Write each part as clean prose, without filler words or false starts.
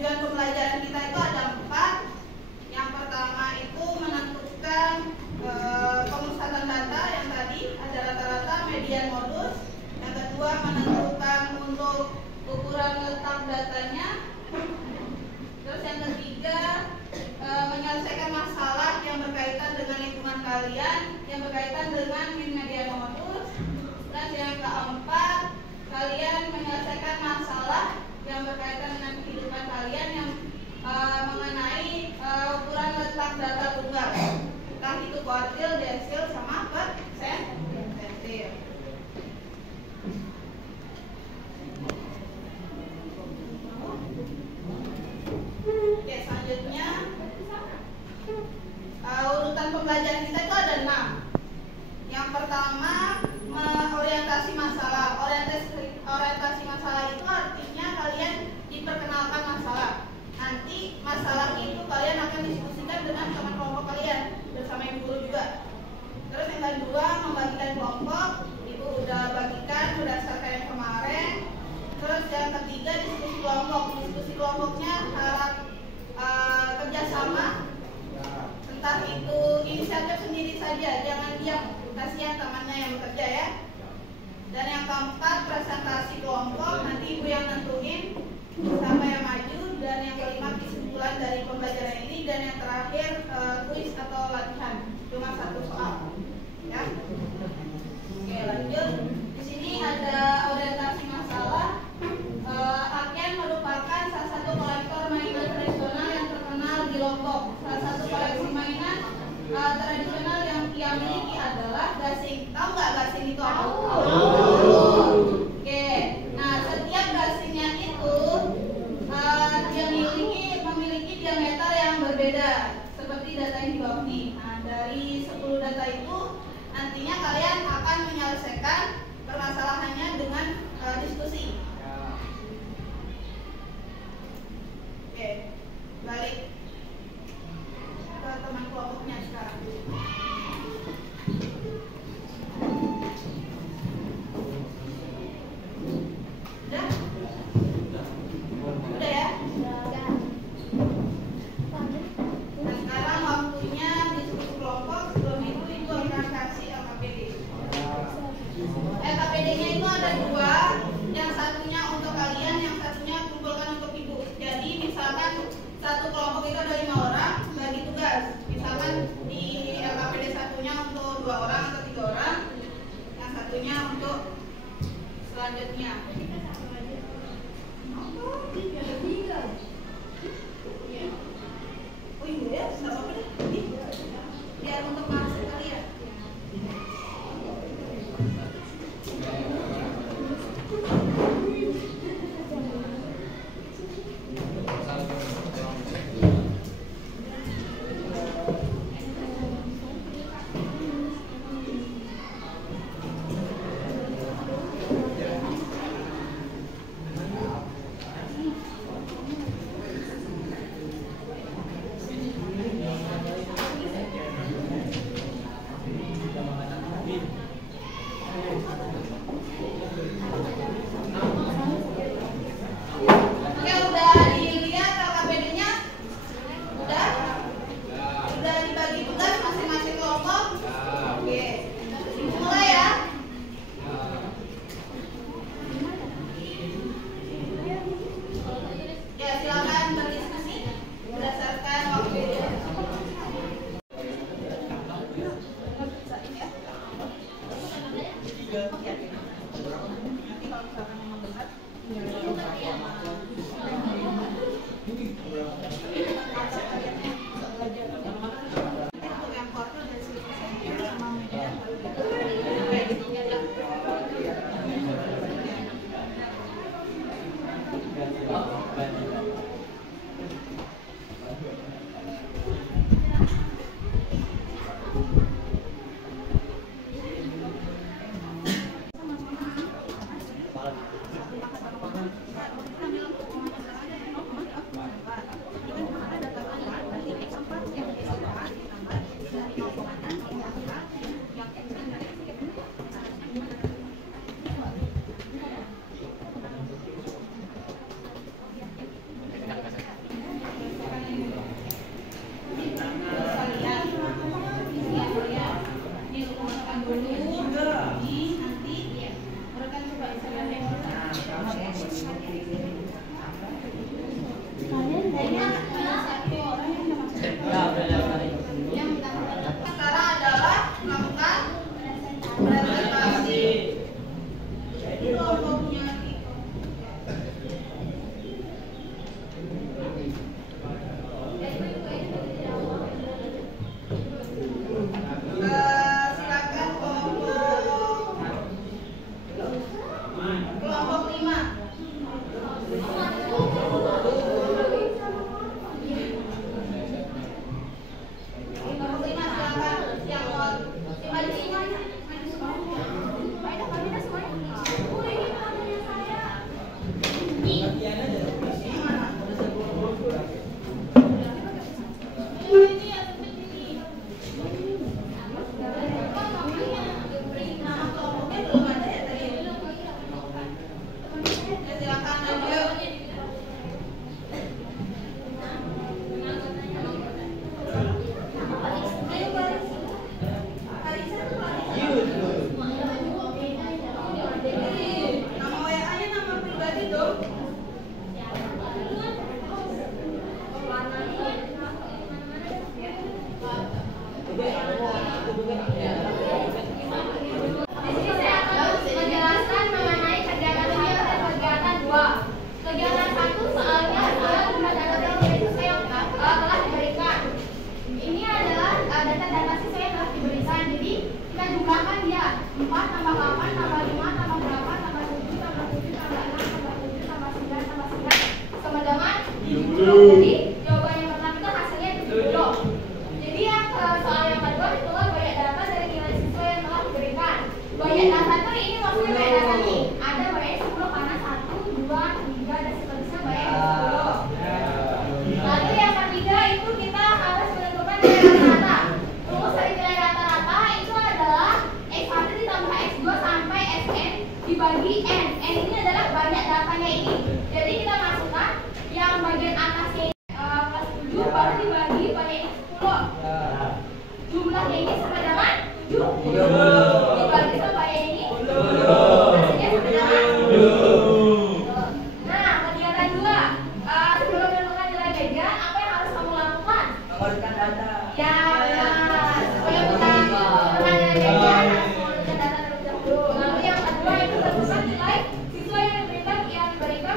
tujuan pembelajaran kita itu ada 4. Yang pertama itu menentukan pemusatan data yang tadi ada rata-rata, median, modus. Yang kedua menentukan untuk ukuran letak datanya. Terus yang ketiga menyelesaikan masalah yang berkaitan dengan lingkungan kalian, yang berkaitan dengan min, median, modus. Terus yang keempat kalian menyelesaikan masalah yang berkaitan dengan kehidupan kalian yang mengenai ukuran letak data tunggal, entah itu kuartil, desil, sama persentil. Oke, selanjutnya urutan pembelajaran kita itu ada 6. Yang pertama orientasi masalah. Orientasi masalah itu artinya kalian diperkenalkan masalah. Nanti masalah itu kalian akan diskusikan dengan teman kelompok kalian bersama ibu guru juga. Terus yang kedua membagikan kelompok. Ibu udah bagikan berdasarkan yang kemarin. Terus yang ketiga diskusi kelompok. Diskusi kelompoknya harap kerjasama. Entah itu inisiatif sendiri saja, jangan diam, kasihan temannya yang bekerja ya. Dan yang keempat presentasi kelompok, nanti ibu yang nentuin siapa yang maju. Dan yang kelima kesimpulan dari pembelajaran ini. Dan yang terakhir kuis atau latihan, cuma 1 soal ya. Oke, lanjut. Di sini ada orientasi masalah. Aken merupakan salah satu kolektor mainan tradisional yang terkenal di Lombok. Salah satu koleksi mainan tradisional yang ia miliki adalah gasing. Tahu nggak gasing itu apa? Oke, nah setiap gasingnya itu dia memiliki diameter yang berbeda seperti data yang di bawah ini. Nah, dari 10 data itu nantinya kalian akan menyelesaikan permasalahannya dengan diskusi. Oke, balik ke teman kelompoknya sekarang. Udah? Udah ya? Nah, sekarang waktunya diskusi kelompok. Sebelum itu ibu akan kasih LKPD. LKPD-nya itu ada 2. Yang satunya untuk kalian, yang satunya kumpulkan untuk ibu. Jadi misalkan satu kelompok jumlahkan dia. 4 tambah 8 tambah 5 tambah berapa tambah 7 tambah 7 tambah 6 tambah 7 tambah 9 tambah 9 sama dengan 70. Jadi jawaban yang pertama itu hasilnya 70. Jadi yang soal yang kedua itulah banyak data dari nilai siswa yang telah diberikan. Banyak data itu ini maksudnya banyak data nih. Ada banyak 10 karena 1, 2, 3 dan seterusnya banyak 10. Lalu yang ketiga itu kita harus menentukan nilai rata-rata. Rumus dari nilai rata-rata itu adalah X1 ditambah X2 sampai Xn dibagi N. N ini adalah banyak datanya ini. Jadi kita masukkan yang bagian atasnya plus 7 baru dibagi pada ini 10. Jumlahnya ini sama dengan 7. Dibagi sama ini 10. Hasilnya sama dengan 7. Nah, kegiatan 2. Sebelum menentukan nilai median, apa yang harus kamu lakukan? Mengeluarkan data. Ya, benar. Supaya kita menentukan nilai median harus mengeluarkan data terlebih dahulu. Lalu yang kedua itu tentukan nilai siswa yang diberikan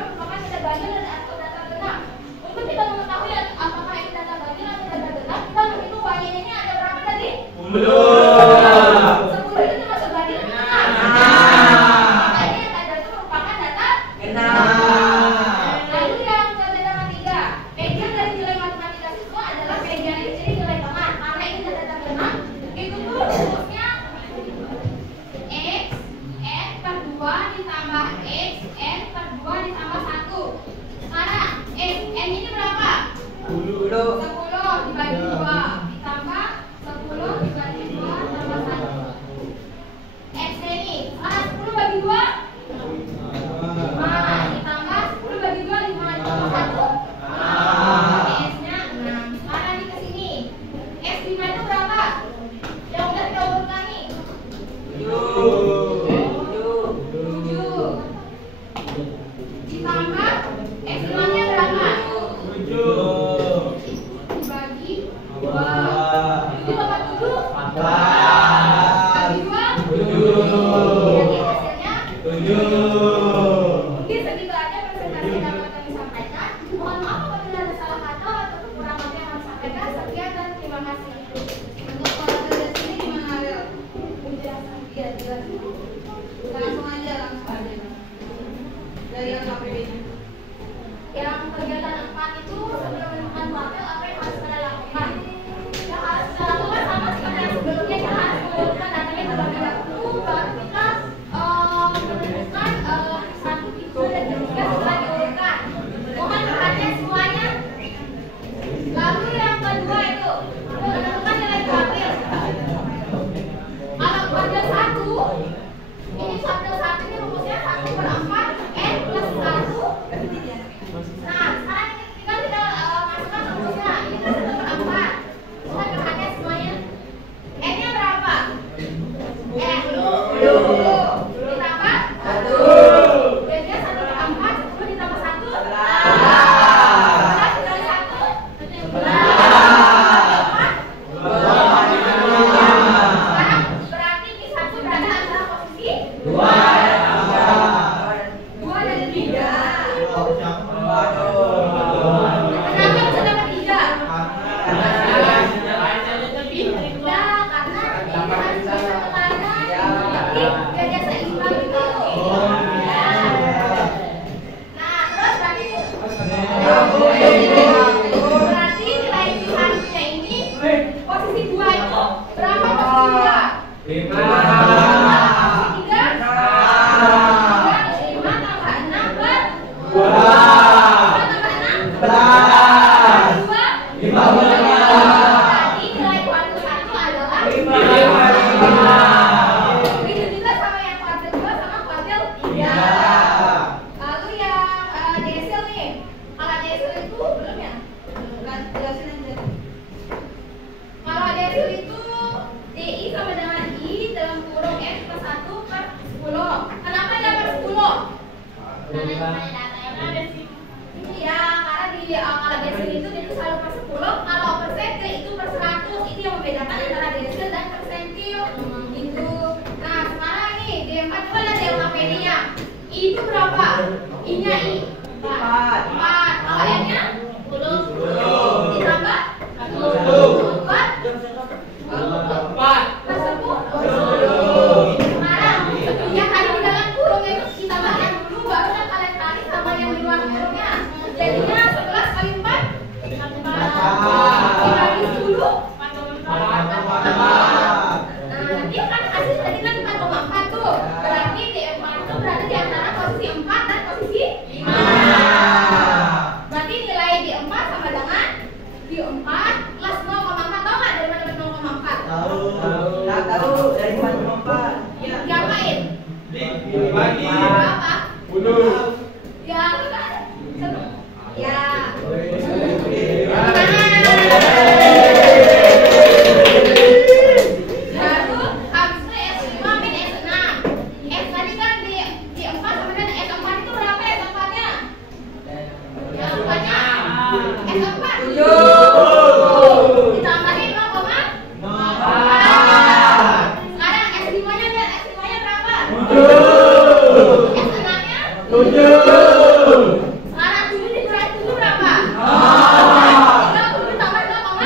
merupakan data ganjil dan atau data genap. Untuk kita mengetahui apakah ini data ganjil atau data genap, kita menghitung Y-nya ada berapa tadi? 10. 10 itu termasuk ganjil atau genap? Makanya yang ada itu merupakan data Genap. Lalu yang ketiga, median dari nilai matematika siswa adalah median ini jadi nilai tengah. Karena ini data genap, itu tuh rumusnya X N per 2 ditambah X N per 2 ditambah 1. Sekarang X N ini berapa? 10 dibagi 2 ditambah 10 dibagi 2 tambah 1. X ini sekarang 10 bagi 2 5 ditambah 10 bagi 2 5 ditambah 1 S-nya 6. Sekarang nih ke sini. S5 itu berapa? Yang udah kita urutkan nih. 7. Ditambah S5-nya berapa? 7 Dibagi 2. 7 tambah 7 bagi 2 jadi hasilnya 7. mungkin segitu aja presentasi yang dapat kami sampaikan. Mohon maaf apabila ada salah kata atau kekurangan yang kami sampaikan. Sekian dan terima kasih. Untuk proses ini gimana, Ariel? Udah, iya jelas. Langsung aja. Dari yang KPB-nya. Yang kegiatan 4 itu sebelum menentukan wakil apa yang harus kita lakukan? Yang harus kita lakukan sama seperti yang sebelumnya, kita harus menentukan datanya terlebih dahulu, baru kita menentukan 1, 2, dan 3 setelah diurutkan. Mohon perhatian semuanya. Lalu yang kedua itu menentukan nilai wakil. Kalau wakil 1 ini wakil 1 ini rumusnya 1/4 N plus 1. Nah, sekarang tinggal kita masukkan rumusnya. Ini kan 1/4. Mohon perhatian semuanya. N-nya berapa? N 10 ditambah 1. Jadi 1/4 10 ditambah 1 11 dikali 1 Sekarang berarti di 1 berada adalah posisi 2 dan 3. Kenapa bisa dapat 3? Nah, karena ini harus bisa kemana? Jadi biar seimbang gitu. Nah, terus berarti nilai sisanya ini posisi 2 itu berapa posisi 2? 5. Posisi 3? 5 tambah 6 ber 2. 5 tambah 6 2 Berarti nilai kuadrat 1 adalah 5. Begitu juga sama yang kuadrat 2 sama kuadrat 3. Lalu yang desil nih. Kalau desil itu belum ya? Jelasin aja. Kalau desil itu DI sama dengan I dalam kurung N plus 1 per 10. Kenapa dia per 10? Karena banyak data yang ada di sini. Iya, karena di kalau desil itu selalu per 10. Kalau persentil itu per 100. Itu yang membedakan antara desil dan persentil. Gitu. Nah, sekarang nih D4 coba lihat D4-nya. I itu berapa? I-nya I 4. Kalau N-nya 10. Ditambah 10. 4 10. di 4 plus 0,4. Tahu nggak dari mana dapat 0,4? Tahu. Nggak tahu dari mana empat. Ya, diapain? Dibagi. Berapa? 10. Ya, ya. Baru habis itu S5 min S6. S tadi kan di 4 sama dengan S4 itu berapa S4-nya? Ya, S4-nya S4 ditambahin 0,4. Sekarang S5-nya lihat S5-nya berapa? 7. S6-nya 7. sekarang 7 dikurangi 7 berapa? 7 tambah 0,4.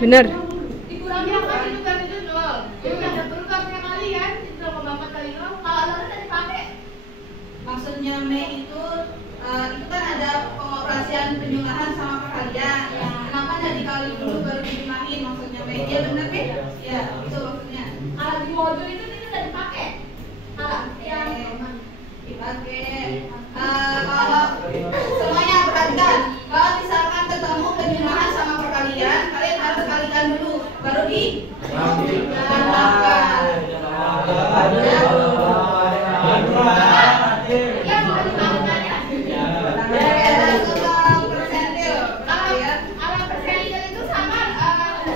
Benar. Dikurangi apa itu kan itu 0. Jadi ada perubahannya kali kan 0,4 kali 0. Kalau alasannya tadi pakai maksudnya Mei itu kan ada pengoperasian penjumlahan sama perkalian. Kenapa nggak dikali dulu baru dijumlahin maksudnya Mei? Dia benar kan? Ya, itu maksudnya. Kalau di modul itu tidak dipakai. Kalau yang dipakai. Kalau semuanya perhatikan, kalau misalkan ketemu penjumlahan sama perkalian, kalian harus kalikan dulu, baru ditambahkan. Ya, bukan ditambahkan ya. Langsung ke persentil. Kalau persentil itu sama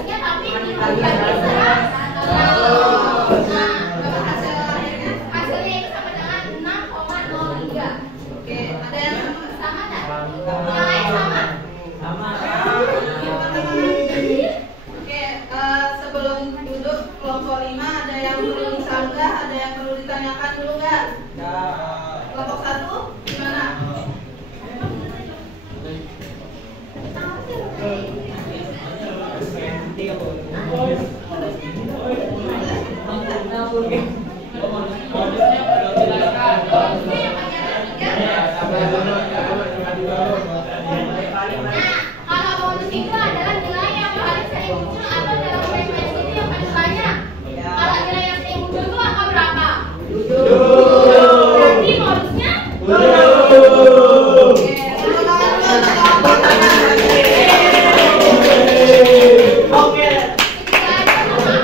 ya tapi dibagikan bisa. Hasilnya itu sama dengan 6,03. Oke, ada yang sama nggak? Yang lain sama? Oke, sebelum duduk kelompok 5 ada yang perlu disanggah, ada yang perlu ditanyakan dulu nggak? Kelompok 1 gimana? Kalau bonus itu adalah nilai yang paling sering muncul atau dalam frekuensi itu yang paling banyak. Kalau nilai yang sering muncul itu angka berapa? 7. Berarti bonusnya 7. Oke.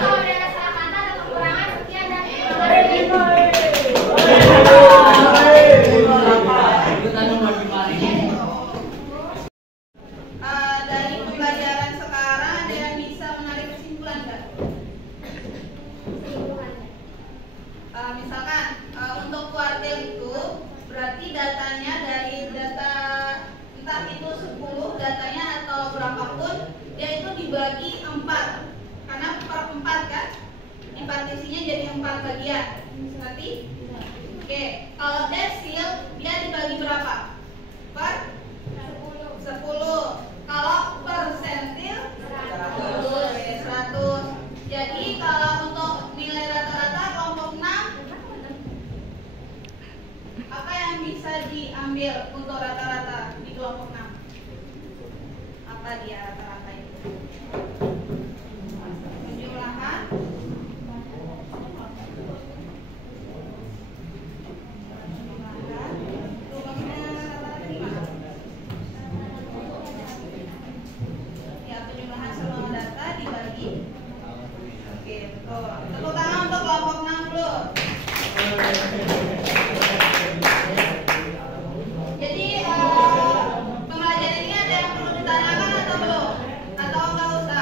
Kalau ada salah kata atau kekurangan sekian dan dari pembelajaran sekarang ada yang bisa menarik kesimpulan nggak? Misalkan untuk kuartil itu berarti datanya dari data entah itu 10 datanya atau berapapun dia itu dibagi 4 karena per 4 kan dipartisinya jadi 4 bagian berarti oke kalau desil dia dibagi berapa? Per 10. Kalau persentil 100. Jadi kalau untuk nilai rata-rata kelompok 6 apa yang bisa diambil untuk rata-rata di kelompok 6? Apa dia rata-rata itu? Penjumlahan rumusnya rata-rata gimana? Ya, penjumlahan semua data dibagi. Oke, betul. Tepuk tangan untuk kelompok 6 dulu. Jadi pembelajaran ini ada yang perlu ditanyakan atau belum? Atau enggak usah?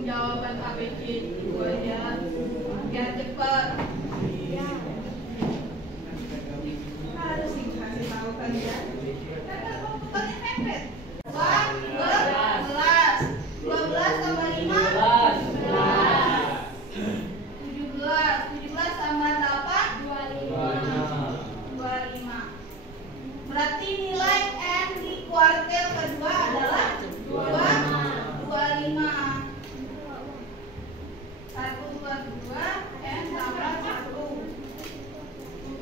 Jawaban ABC dulu aja biar cepet. Harus dikasih tahu kan ya. Karena komputernya mepet. 12 tambah 5 17 tambah 8 25. Berarti nilai N di kuartil kedua adalah 25. 1 per 2 N tambah 1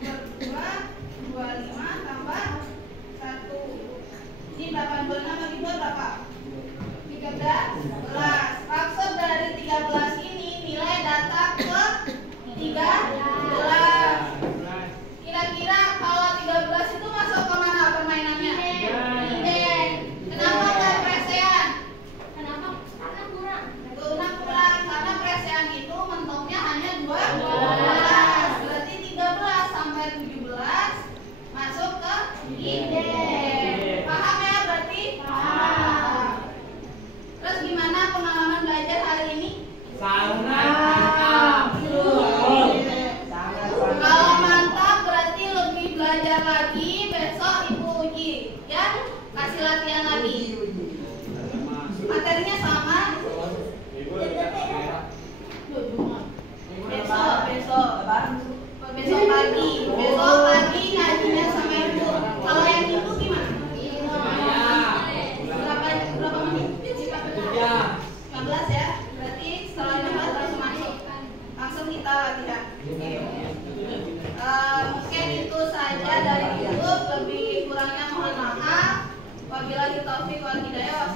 per 2 25 tambah 1. Ini 86 bagi 2 berapa? 13. Maksud dari 13 ini nilai datang ke 13. Kira-kira kalau 13 itu masuk ke mana permainannya? Iden. Kenapa nggak presean? Kenapa? Karena kurang. Karena presean itu mentoknya hanya 12. Berarti 13 sampai 17 masuk ke Iden. Paham ya berarti? Paham. Terus gimana pengalaman belajar hari ini? Sangat mantap. Kalau mantap berarti lebih belajar lagi, besok ibu uji ya, kasih latihan lagi. Materinya sama. Besok pagi ngajinya sama ibu. Kalau yang ibu gimana? Berapa menit? 15 ya. Berarti setelah 15 langsung masuk. Langsung kita latihan. Mungkin itu saja dari ibu. Lebih kurangnya mohon maaf. Wabillahi taufiq wal hidayah.